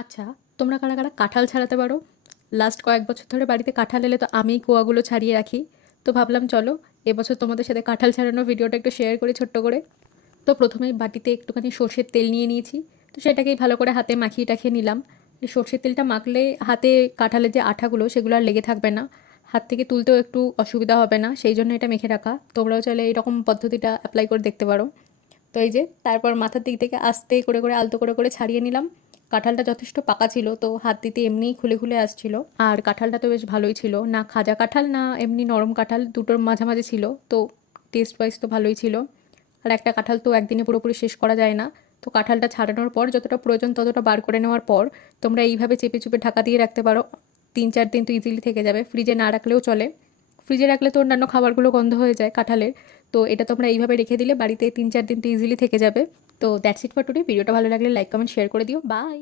আচ্ছা, তোমরা কারা কারা কাঁঠাল ছাড়াতে পারো? লাস্ট কয়েক বছর ধরে বাড়িতে কাঁঠাল এলে তো আমিই কোয়াগুলো ছাড়িয়ে রাখি। তো ভাবলাম চলো এবছর তোমাদের সাথে কাঁঠাল ছাড়ানোর ভিডিওটা একটু শেয়ার করি ছোট্ট করে। তো প্রথমেই বাটিতে একটুখানি সর্ষের তেল নিয়ে নিয়েছি। তো সেটাকেই ভালো করে হাতে মাখিয়ে টাখিয়ে নিলাম। এই সর্ষের তেলটা মাখলে হাতে কাঁঠালের যে আঠাগুলো সেগুলো আর লেগে থাকবে না। হাত থেকে তুলতেও একটু অসুবিধা হবে না, সেই জন্য এটা মেখে রাখা। তোমরাও চাইলে এইরকম পদ্ধতিটা অ্যাপ্লাই করে দেখতে পারো। তো এই যে তারপর মাথার দিক থেকে আস্তে করে করে আলতো করে করে ছাড়িয়ে নিলাম। কাঁঠালটা যথেষ্ট পাকা ছিল, তো হাত দিতে এমনিই খুলে খুলে আসছিল। আর কাঁঠালটা তো বেশ ভালোই ছিল, না খাজা কাঁঠাল না এমনি নরম কাঁঠাল, দুটোর মাঝামাঝি ছিল। তো টেস্ট ওয়াইজ তো ভালোই ছিল। আর একটা কাঁঠাল তো একদিনে পুরোপুরি শেষ করা যায় না। তো কাঁঠালটা ছাড়ানোর পর যতটা প্রয়োজন ততটা বার করে নেওয়ার পর তোমরা এইভাবে চেপে চুপে ঢাকা দিয়ে রাখতে পারো। 3-4 দিন তো ইজিলি থেকে যাবে, ফ্রিজে না রাখলেও চলে। ফ্রিজে রাখলে তো অন্যান্য খাবারগুলো গন্ধ হয়ে যায় কাঁঠালের। তো এটা তোমরা এইভাবে রেখে দিলে বাড়িতে 3-4 দিন তো ইজিলি থেকে যাবে। তো দ্যাটস ইট ফর টুডে। ভিডিওটা ভালো লাগলে লাইক কমেন্ট শেয়ার করে দিও। বাই।